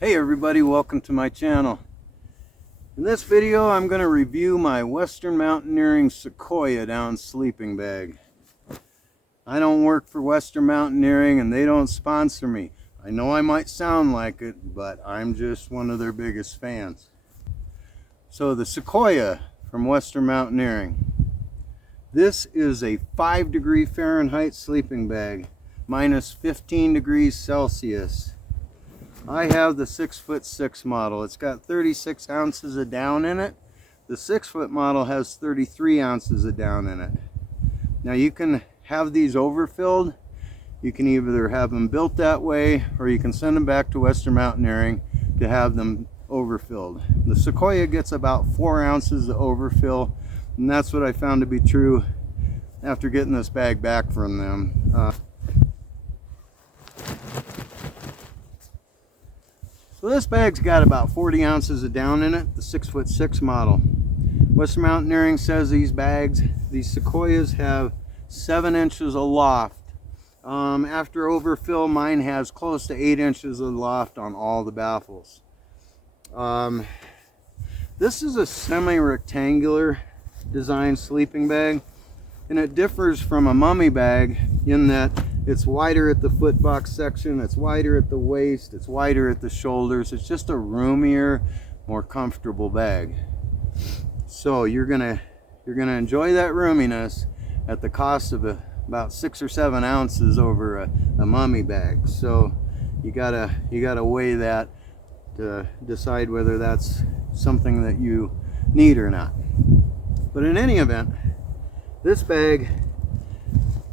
Hey everybody, welcome to my channel. In this video I'm going to review my Western Mountaineering Sequoia down sleeping bag. I don't work for Western Mountaineering and they don't sponsor me. I know I might sound like it, but I'm just one of their biggest fans. So the Sequoia from Western Mountaineering. This is a 5-degree Fahrenheit sleeping bag, minus 15 degrees Celsius. I have the 6'6" model. It's got 36 ounces of down in it. The 6-foot model has 33 ounces of down in it. Now you can have these overfilled. You can either have them built that way or you can send them back to Western Mountaineering to have them overfilled. The Sequoia gets about 4 ounces of overfill, and that's what I found to be true after getting this bag back from them. So this bag's got about 40 ounces of down in it, the 6'6" model. Western Mountaineering says these bags, these Sequoias, have 7 inches of loft. After overfill, mine has close to 8 inches of loft on all the baffles. This is a semi-rectangular design sleeping bag, and it differs from a mummy bag in that it's wider at the foot box section, it's wider at the waist, it's wider at the shoulders. It's just a roomier, more comfortable bag. So you're gonna enjoy that roominess at the cost of about 6 or 7 ounces over a mummy bag. So you gotta weigh that to decide whether that's something that you need or not. But in any event, this bag,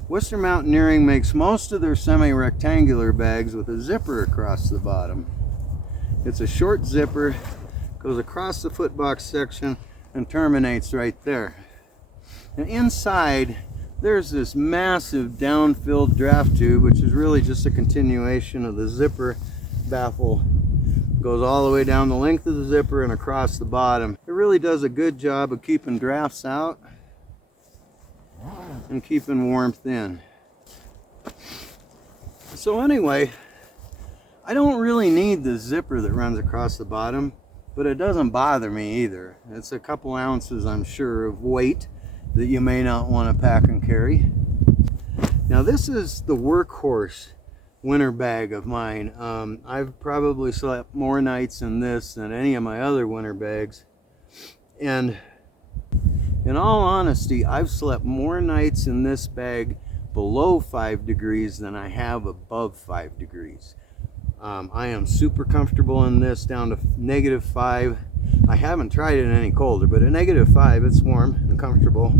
Western Mountaineering makes most of their semi-rectangular bags with a zipper across the bottom. It's a short zipper, goes across the foot box section and terminates right there. And inside there's this massive down-filled draft tube, which is really just a continuation of the zipper baffle. Goes all the way down the length of the zipper and across the bottom. It really does a good job of keeping drafts out and keeping warmth in. So anyway, I don't really need the zipper that runs across the bottom, but it doesn't bother me either. It's a couple ounces, I'm sure, of weight that you may not want to pack and carry. Now this is the workhorse winter bag of mine. I've probably slept more nights in this than any of my other winter bags, and in all honesty, I've slept more nights in this bag below 5 degrees than I have above 5 degrees. I am super comfortable in this down to -5. I haven't tried it any colder, but at -5 it's warm and comfortable.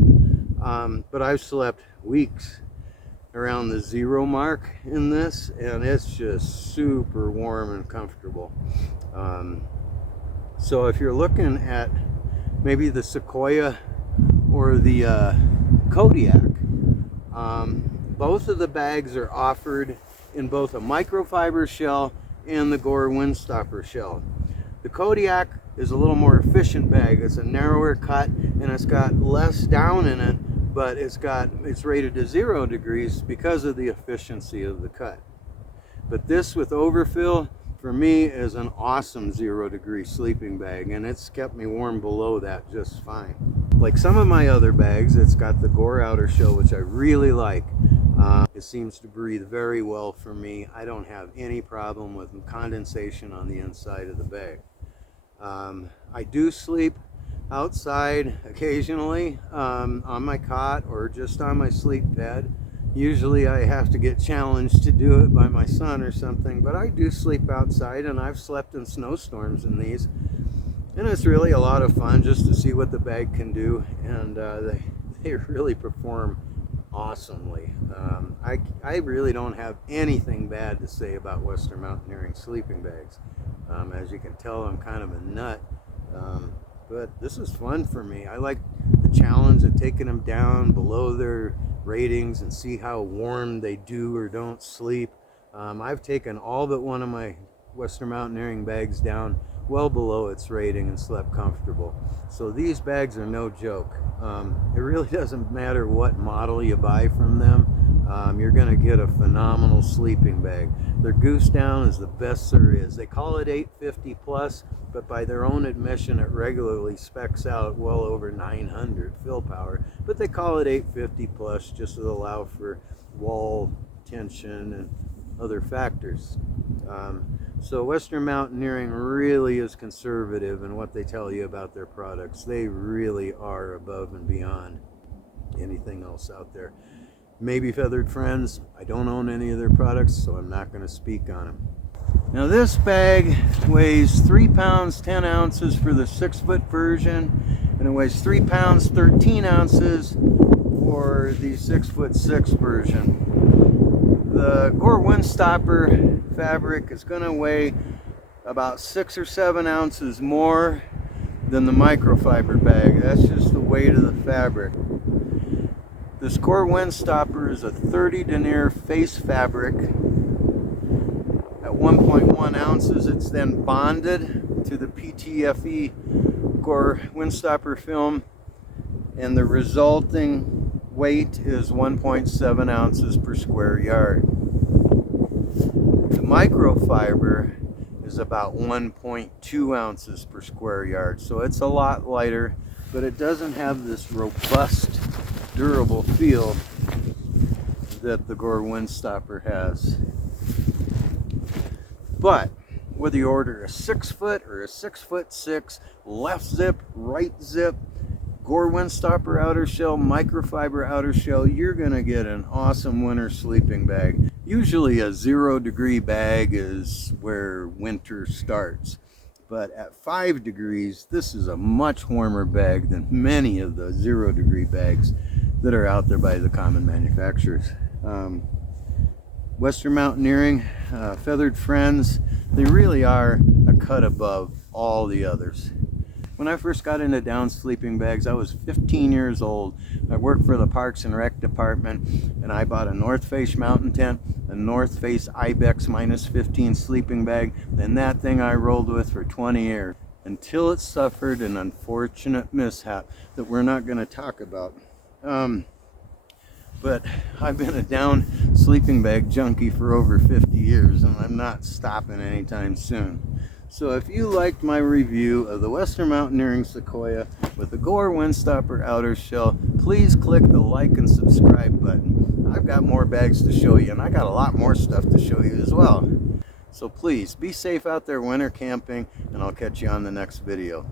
But I've slept weeks around the 0 mark in this, and it's just super warm and comfortable. So if you're looking at maybe the Sequoia or the Kodiak, both of the bags are offered in both a microfiber shell and the Gore windstopper shell. The Kodiak is a little more efficient bag. It's a narrower cut and it's got less down in it, but it's rated to 0 degrees because of the efficiency of the cut. But this with overfill, for me, is an awesome 0-degree sleeping bag, and it's kept me warm below that just fine. Like some of my other bags, it's got the Gore outer shell, which I really like. It seems to breathe very well for me. I don't have any problem with condensation on the inside of the bag. I do sleep outside occasionally, on my cot or just on my sleep bed. Usually I have to get challenged to do it by my son or something, but I do sleep outside, and I've slept in snowstorms in these. And it's really a lot of fun just to see what the bag can do, and they really perform awesomely. I really don't have anything bad to say about Western Mountaineering sleeping bags. As you can tell, I'm kind of a nut, but this is fun for me. I like the challenge of taking them down below their ratings and see how warm they do or don't sleep. I've taken all but one of my Western Mountaineering bags down well below its rating and slept comfortable. So these bags are no joke. It really doesn't matter what model you buy from them. you're going to get a phenomenal sleeping bag. Their goose down is the best there is. They call it 850 plus, but by their own admission it regularly specs out well over 900 fill power, but they call it 850 plus just to allow for wall tension and other factors. So Western Mountaineering really is conservative in what they tell you about their products. They really are above and beyond anything else out there. Maybe Feathered Friends, I don't own any of their products, so I'm not going to speak on them. Now this bag weighs 3 pounds 10 ounces for the 6-foot version, and it weighs 3 pounds 13 ounces for the 6'6" version. The Gore Windstopper fabric is going to weigh about 6 or 7 ounces more than the microfiber bag. That's just the weight of the fabric. This Gore Windstopper is a 30 denier face fabric. At 1.1 ounces, it's then bonded to the PTFE Gore Windstopper film, and the resulting weight is 1.7 ounces per square yard. The microfiber is about 1.2 ounces per square yard, so it's a lot lighter, but it doesn't have this robust, durable feel that the Gore Windstopper has. But whether you order a 6-foot or a 6'6", left zip, right zip, Gore Windstopper outer shell, microfiber outer shell, you're gonna get an awesome winter sleeping bag. Usually a 0-degree bag is where winter starts, but at 5 degrees, this is a much warmer bag than many of the 0-degree bags that are out there by the common manufacturers. Western Mountaineering, Feathered Friends, they really are a cut above all the others. When I first got into down sleeping bags, I was 15 years old. I worked for the Parks and Rec department, and I bought a North Face mountain tent, a North Face Ibex -15 sleeping bag, and that thing I rolled with for 20 years until it suffered an unfortunate mishap that we're not going to talk about. But I've been a down sleeping bag junkie for over 50 years, and I'm not stopping anytime soon. So if you liked my review of the Western Mountaineering Sequoia with the Gore Windstopper outer shell, please click the like and subscribe button. I've got more bags to show you, and I got a lot more stuff to show you as well. So please be safe out there winter camping, and I'll catch you on the next video.